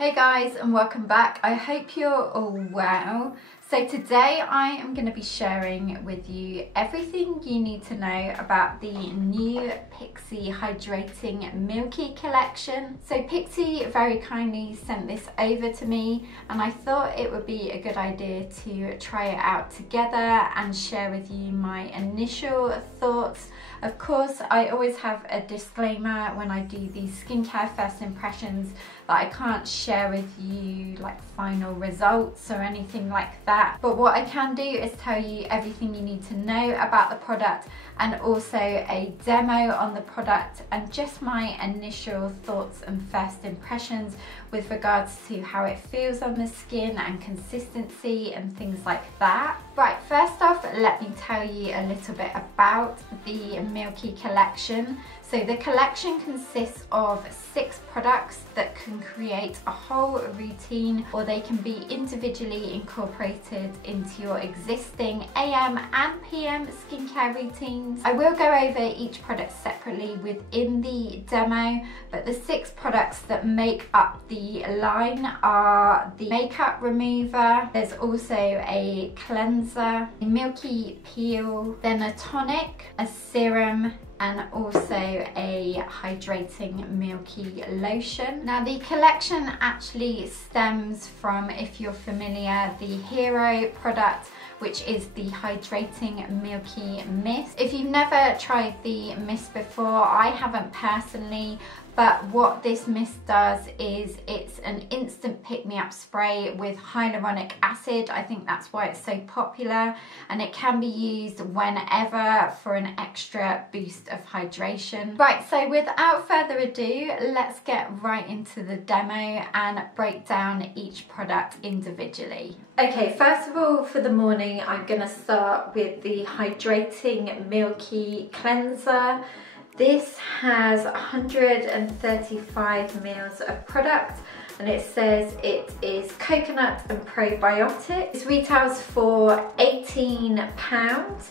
Hey guys, and welcome back. I hope you're all well. So today I am going to be sharing with you everything you need to know about the new Pixi Hydrating Milky Collection. So Pixi very kindly sent this over to me and I thought it would be a good idea to try it out together and share with you my initial thoughts. Of course, I always have a disclaimer when I do these skincare first impressions that I can't share with you like final results or anything like that. But what I can do is tell you everything you need to know about the product and also a demo on the product and just my initial thoughts and first impressions with regards to how it feels on the skin and consistency and things like that. Right, first off, let me tell you a little bit about the Milky Collection. So the collection consists of 6 products that can create a whole routine, or they can be individually incorporated into your existing AM and PM skincare routines. I will go over each product separately within the demo, but the 6 products that make up the line are the makeup remover, there's also a cleanser, a milky peel, then a tonic, a serum, and also a hydrating milky lotion. Now the collection actually stems from, if you're familiar, the hero product, which is the hydrating milky mist. If you've never tried the mist before, I haven't personally, but what this mist does is it's an instant pick-me-up spray with hyaluronic acid. I think that's why it's so popular, and it can be used whenever for an extra boost of hydration. Right, so without further ado, let's get right into the demo and break down each product individually. Okay, first of all, for the morning, I'm gonna start with the Hydrating Milky Cleanser. This has 135 ml of product and it says it is coconut and probiotics. This retails for £18.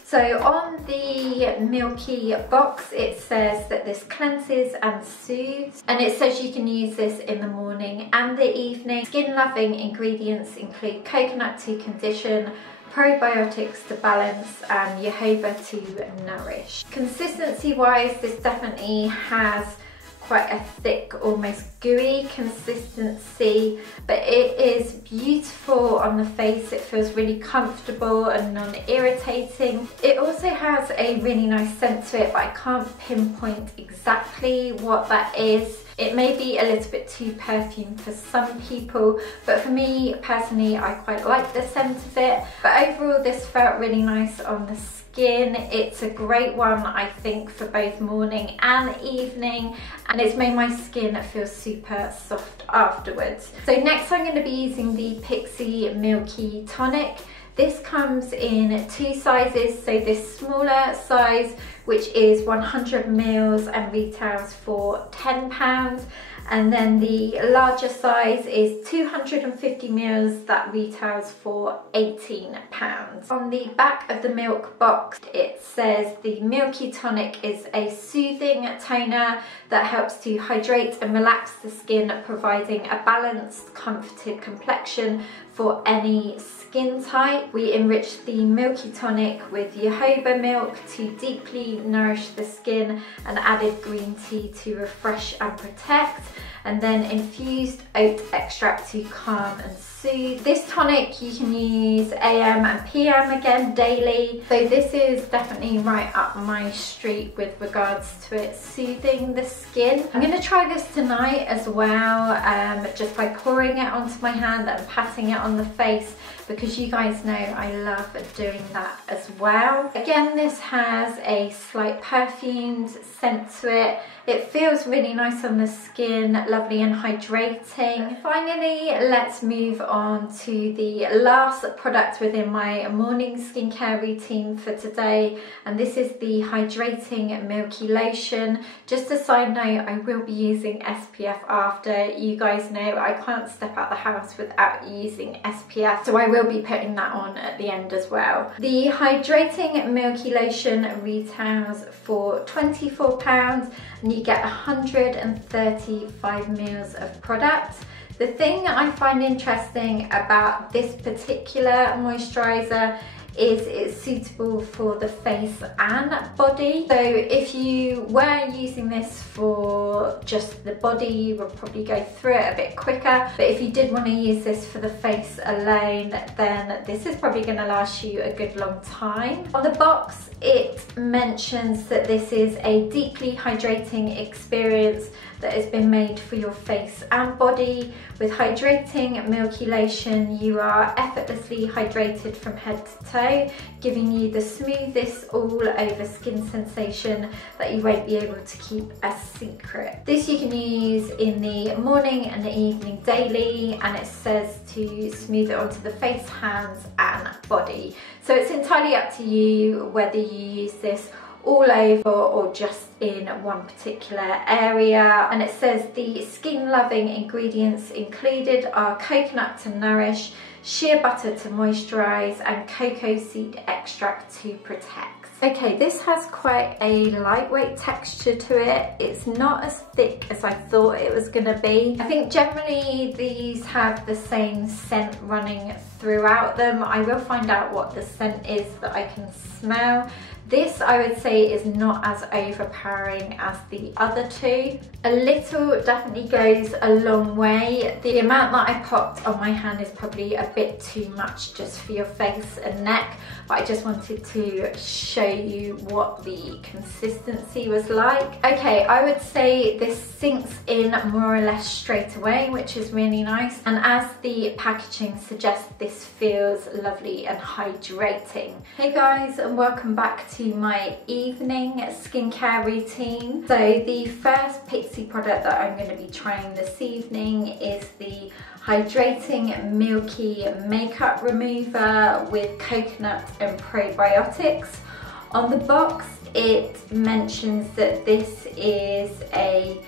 So on the Milky box it says that this cleanses and soothes, and it says you can use this in the morning and the evening. Skin loving ingredients include coconut to condition, probiotics to balance, and jojoba to nourish. Consistency wise, this definitely has quite a thick, almost gooey consistency, but it is beautiful on the face. It feels really comfortable and non-irritating. It also has a really nice scent to it, but I can't pinpoint exactly what that is. It may be a little bit too perfumed for some people, but for me personally, I quite like the scent of it. But overall, this felt really nice on the skin. It's a great one, I think, for both morning and evening, and it's made my skin feel super soft afterwards. So next I'm going to be using the Pixi Milky Tonic. This comes in 2 sizes, so this smaller size, which is 100 ml and retails for £10, and then the larger size is 250 ml that retails for £18. On the back of the Milk box it says the Milky Tonic is a soothing toner that helps to hydrate and relax the skin, providing a balanced, comforted complexion for any skin type. We enrich the Milky Tonic with jojoba milk to deeply nourish the skin, and added green tea to refresh and protect, and then infused oat extract to calm and soothe. This tonic you can use AM and PM again daily, so this is definitely right up my street with regards to it soothing the skin. I'm going to try this tonight as well, just by pouring it onto my hand and patting it on the face, because you guys know I love doing that as well. Again, this has a slight perfumed scent to it. It feels really nice on the skin, lovely and hydrating. Finally, let's move on to the last product within my morning skincare routine for today, and this is the Hydrating Milky Lotion. Just a side note, I will be using SPF after. You guys know I can't step out the house without using SPF, so I will be putting that on at the end as well. The Hydrating Milky Lotion retails for £24 and you get 135 ml of product. The thing I find interesting about this particular moisturiser is it's suitable for the face and body. So if you were using this for just the body, you would probably go through it a bit quicker. But if you did want to use this for the face alone, then this is probably going to last you a good long time. On the box, it mentions that this is a deeply hydrating experience that has been made for your face and body. With hydrating milky lotion, you are effortlessly hydrated from head to toe, giving you the smoothest all over skin sensation that you won't be able to keep a secret. This you can use in the morning and the evening daily, and it says to smooth it onto the face, hands and body. So it's entirely up to you whether you use this all over or just in one particular area. And it says the skin loving ingredients included are coconut to nourish, shea butter to moisturize, and cocoa seed extract to protect. Okay, this has quite a lightweight texture to it. It's not as thick as I thought it was gonna be. I think generally these have the same scent running throughout them. I will find out what the scent is that I can smell. This, I would say, is not as overpowering as the other two. A little definitely goes a long way. The amount that I popped on my hand is probably a bit too much just for your face and neck, but I just wanted to show you what the consistency was like. Okay, I would say this sinks in more or less straight away, which is really nice. And as the packaging suggests, this feels lovely and hydrating. Hey guys, and welcome back to my evening skincare routine. So the first Pixi product that I'm going to be trying this evening is the Hydrating Milky Makeup Remover with coconut and probiotics. On the box it mentions that this is a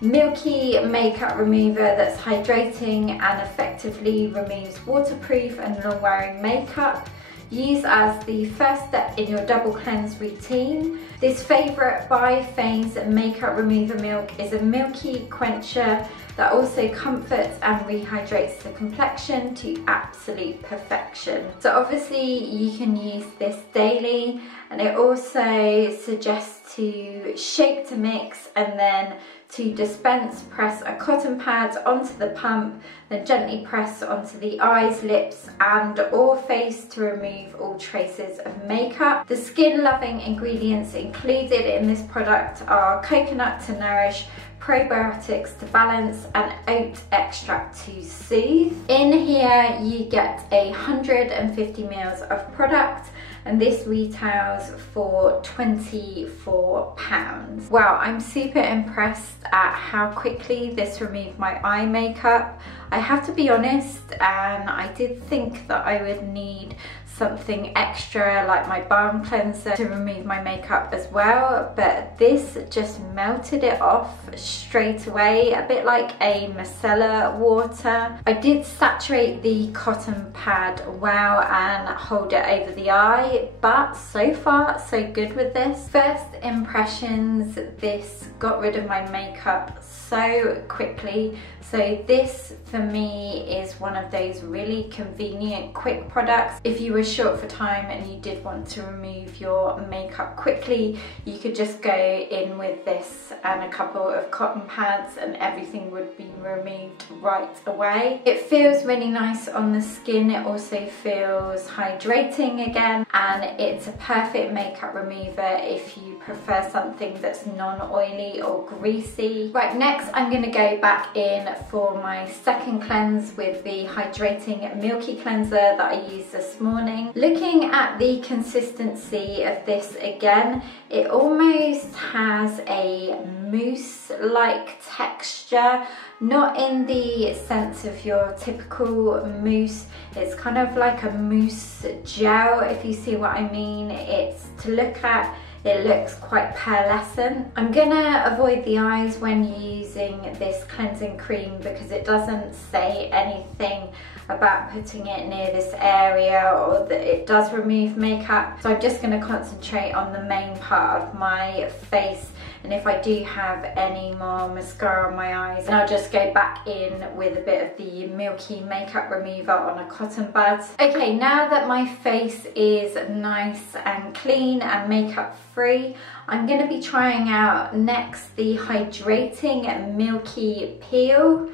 milky makeup remover that's hydrating and effectively removes waterproof and long-wearing makeup. Use as the first step in your double cleanse routine. This favourite by Phase makeup remover milk is a milky quencher that also comforts and rehydrates the complexion to absolute perfection. So obviously you can use this daily, and it also suggests to shake to mix and then to dispense. Press a cotton pad onto the pump, then gently press onto the eyes, lips and or face to remove all traces of makeup. The skin loving ingredients included in this product are coconut to nourish, probiotics to balance and oat extract to soothe. In here you get 150 ml of product, and this retails for £24. Wow, I'm super impressed at how quickly this removed my eye makeup. I have to be honest, and I did think that I would need something extra like my balm cleanser to remove my makeup as well, but this just melted it off straight away, a bit like a micellar water. I did saturate the cotton pad well and hold it over the eye, but so far so good with this. First impressions, this got rid of my makeup so quickly. So this for me is one of those really convenient quick products. If you were short for time and you did want to remove your makeup quickly, you could just go in with this and a couple of cotton pads and everything would be removed right away. It feels really nice on the skin. It also feels hydrating again, and it's a perfect makeup remover if you prefer something that's non-oily or greasy. Right, next I'm going to go back in for my second cleanse with the Hydrating Milky Cleanser that I used this morning. Looking at the consistency of this again, it almost has a mousse-like texture, not in the sense of your typical mousse. It's kind of like a mousse gel, if you see what I mean. It's to look at, it looks quite pearlescent. I'm gonna avoid the eyes when using this cleansing cream because it doesn't say anything about putting it near this area or that it does remove makeup. So I'm just going to concentrate on the main part of my face, and if I do have any more mascara on my eyes, I'll just go back in with a bit of the Milky makeup remover on a cotton bud. Okay, now that my face is nice and clean and makeup free, I'm going to be trying out next the Hydrating Milky Peel.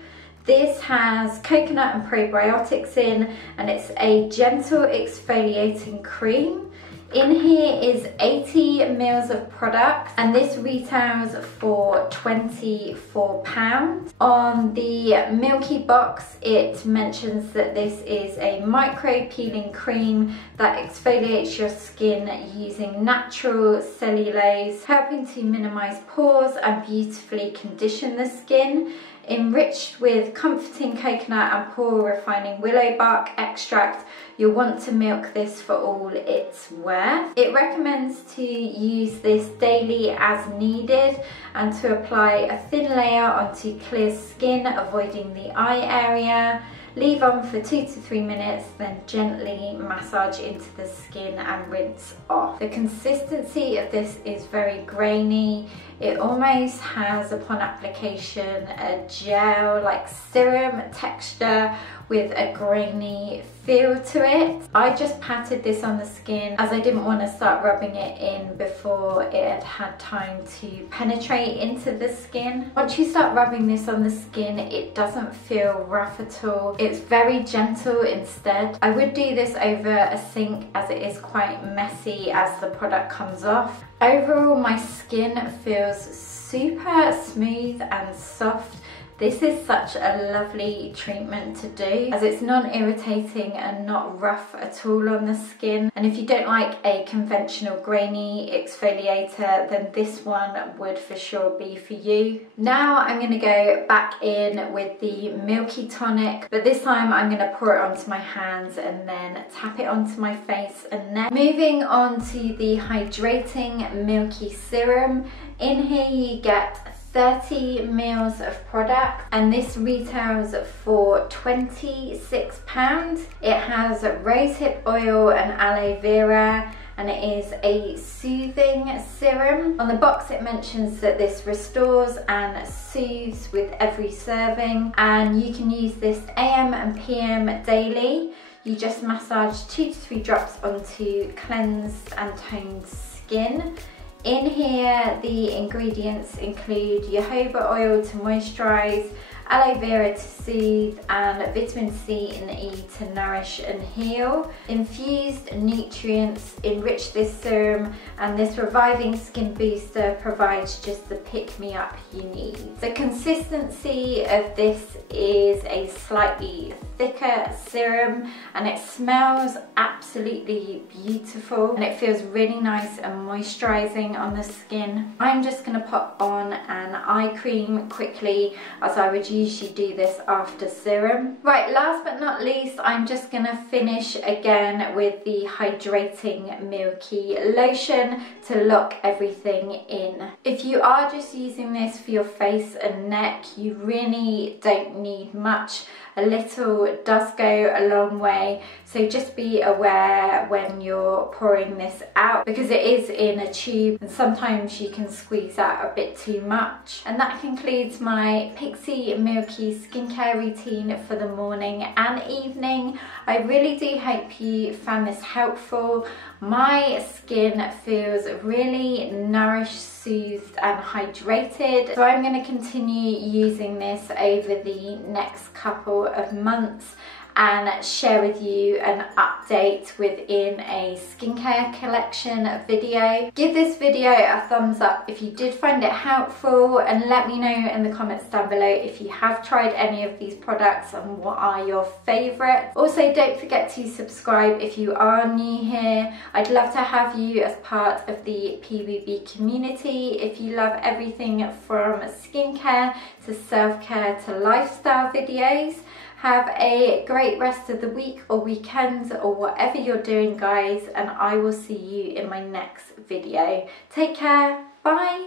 This has coconut and probiotics in, and it's a gentle exfoliating cream. In here is 80 mils of product, and this retails for £24. On the Milky box, it mentions that this is a micro peeling cream that exfoliates your skin using natural cellulose, helping to minimize pores and beautifully condition the skin. Enriched with comforting coconut and pore refining willow bark extract, you'll want to milk this for all it's worth. It recommends to use this daily as needed and to apply a thin layer onto clear skin, avoiding the eye area. Leave on for 2 to 3 minutes, then gently massage into the skin and rinse off. The consistency of this is very grainy. It almost has, upon application, a gel-like serum texture with a grainy feel to it. I just patted this on the skin as I didn't want to start rubbing it in before it had had time to penetrate into the skin. Once you start rubbing this on the skin, it doesn't feel rough at all. It's very gentle instead. I would do this over a sink as it is quite messy as the product comes off. Overall, my skin feels super smooth and soft. This is such a lovely treatment to do as it's non-irritating and not rough at all on the skin. And if you don't like a conventional grainy exfoliator, then this one would for sure be for you. Now I'm going to go back in with the Milky Tonic, but this time I'm going to pour it onto my hands and then tap it onto my face and neck. Moving on to the Hydrating Milky Serum. In here you get 30 mils of product, and this retails for £26. It has rosehip oil and aloe vera, and it is a soothing serum. On the box it mentions that this restores and soothes with every serving, and you can use this AM and PM daily. You just massage 2 to 3 drops onto cleansed and toned skin. In here, the ingredients include jojoba oil to moisturise, aloe vera to soothe, and vitamin C and E to nourish and heal. Infused nutrients enrich this serum, and this reviving skin booster provides just the pick-me-up you need. The consistency of this is a slightly thicker serum, and it smells absolutely beautiful, and it feels really nice and moisturising on the skin. I'm just going to pop on an eye cream quickly, as I would usually do this after serum. Right, last but not least, I'm just going to finish again with the Hydrating Milky Lotion to lock everything in. If you are just using this for your face and neck, you really don't need much. A little does go a long way, so just be aware when you're pouring this out, because it is in a tube and sometimes you can squeeze out a bit too much. And that concludes my Pixi Milky skincare routine for the morning and evening. I really do hope you found this helpful. My skin feels really nourished, soothed and hydrated, so I'm going to continue using this over the next couple of months and share with you an update within a skincare collection video. Give this video a thumbs up if you did find it helpful, and let me know in the comments down below if you have tried any of these products and what are your favourites. Also, don't forget to subscribe if you are new here. I'd love to have you as part of the PBB community if you love everything from skincare to self-care to lifestyle videos. Have a great rest of the week or weekend or whatever you're doing, guys, and I will see you in my next video. Take care. Bye.